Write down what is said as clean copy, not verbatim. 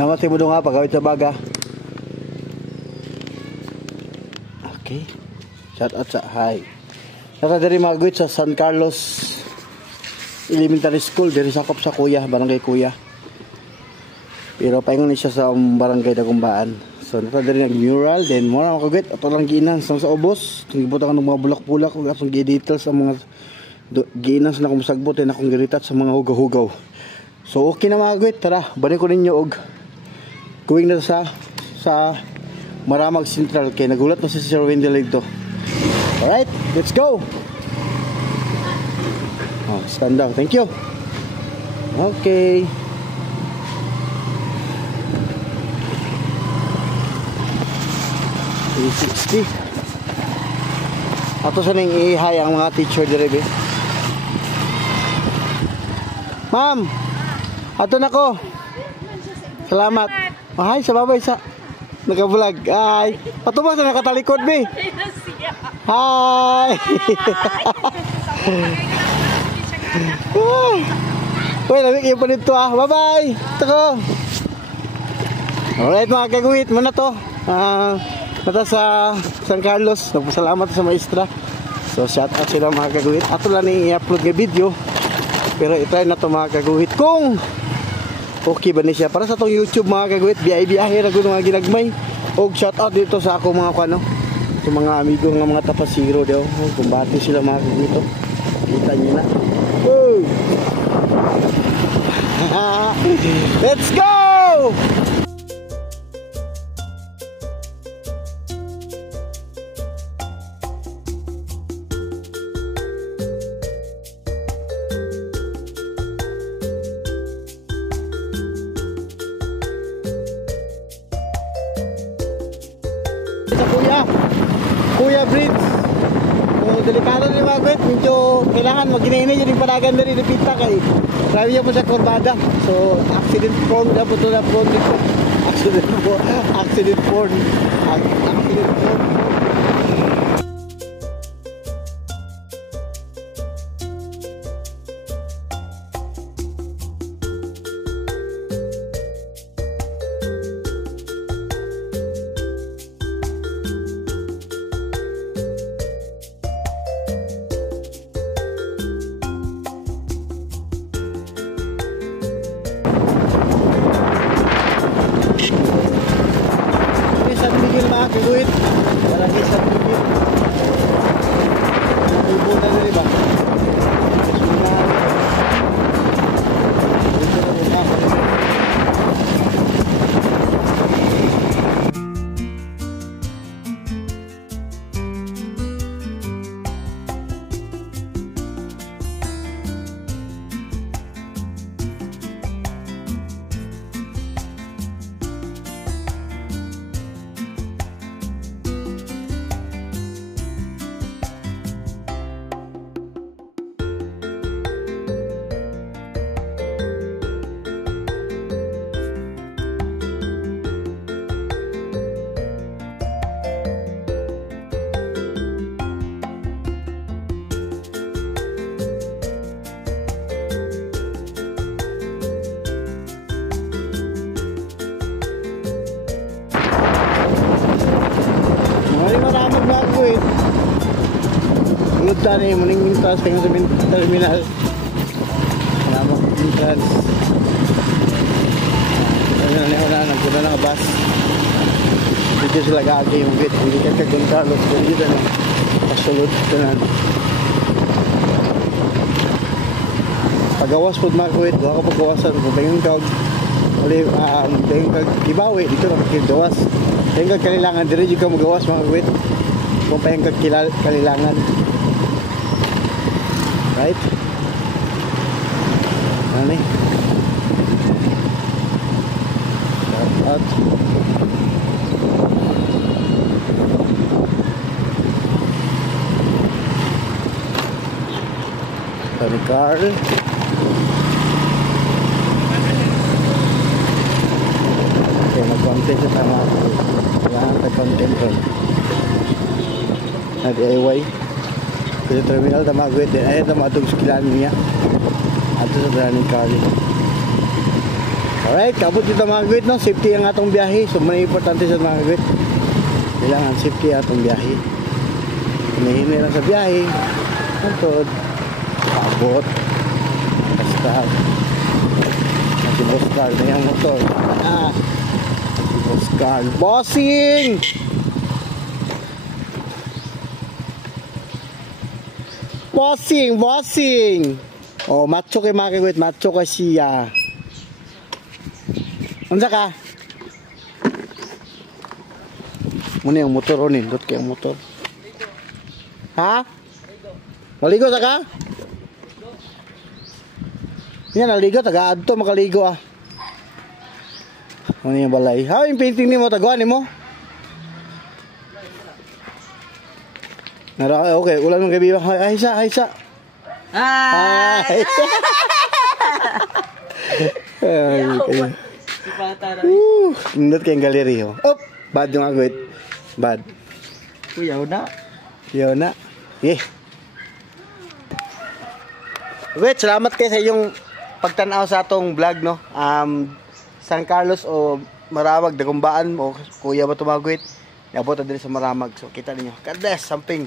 Namatay mo doon nga pagkawit sa baga. Okay. Shout out sa hi. Nata diri magawit sa San Carlos Elementary School diri sakop sa Kuya, Barangay Kuya. Pero paingon ni siya sa barangay Dagumbaan. So nata diri nag mural then mo na makagwit ato lang giinan sa ubos. Gibutan ng mga bulak-bulak ug atong gi-details sa mga giinan sa akong sagbot and akong giritat sa mga hugaw-hugaw. So okay na magawit, tara balik ko ninyo og going na sa Maramag Central kay nagulat na si Sir Wendell dito. Alright, let's go. Oh, stand down. Thank you. Okay. $360. Ato sa ning ihay ang mga teacher dire be. Ma'am, ato na ko. Salamat. Oh, hi, sa babay sa naka-vlog. Hi. Patubas na nakatalikod be. Hi. Uy, lamig yung panito ah. Bye-bye. Ito ko. Alright mga kagawit, muna to. Nata sa San Carlos. Nagpasalamat sa maestra. So shout out sila mga kagawit. Ato lang i-upload ng video. Pero itry na to mga kagawit. Kung okay ba ni siya para sa tong YouTube mga kagawit, biyahe na ko mga ginagmay. Og shout out dito sa ako mga kano, sa mga amigo ng mga tapasiro daw. Kumbati sila mga kagawit. Kita niyo na. Woo! Let's go! Kuya Bridge. So, delikado rin mga kwet. Medyo kailangan mag-ginay-inay yung panagan na rin napita kay grabe yan po sa kurbada. So, accident prone na po ito na prone dito. Accident prone. Kagawit, malaki sa tubig. Tubo na rin ba? Maraming bago eh. Ulod tani, muning mintas kayo sa terminal. Maraming mintas. Wala na, nagpunta na bus. Dito sila gagi yung bit. Hindi ka kagundalo. Dito na. Pasulod. Dito na. Pagawas po mga kuwit. Doon ka pagawasan. Kung tingin ka kibawi. Dito na magkigawas. Tingin ka kailangan. Dito ka magawas mga kuwit. Kung tingin ka kailangan. Right? Ano eh? At Tony Carl. Okay, mag-content sa tama. Kailangan mag-content rin. Na-DIY. Sa terminal, tamagwit din. Ay, tamatog sa kilaan niya. Ato sa Tony Carl. Alright, kabot dito mga kagwit, no? Safety ang atong biyahe. So, may importante sa mga kagwit. Kailangan safety ang atong biyahe. Hinahinay lang sa biyahe. Antod. Kabot. Basta. Si Boss Carl na yung motor. Si Boss Carl. Bossing! Bossing! Bossing! Oh, macho kay mga kagwit. Macho ka siya. Unsa ka? Muna yung motor o nindot kayong motor. Ha? Maligo sa ka? Yan, naligo. Taga-add to, makaligo ah. Ano yung balay? Ha, yung painting ni mo, tagawa ni mo? Okay, ulan mong kaibigan. Ay, isa, ay, isa. Hi! Ay, kayo. Nindot kayong galeri oh. Op! Bad yung agwit. Bad. Kuya na. Yaw na. Wait, salamat kayo sa iyong pagtanaw sa atong vlog, no? San Carlos o Maramag, Dagumbaan o Kuya ba tumagwit? Nabot na din sa Maramag. So, kita ninyo. God bless, samping.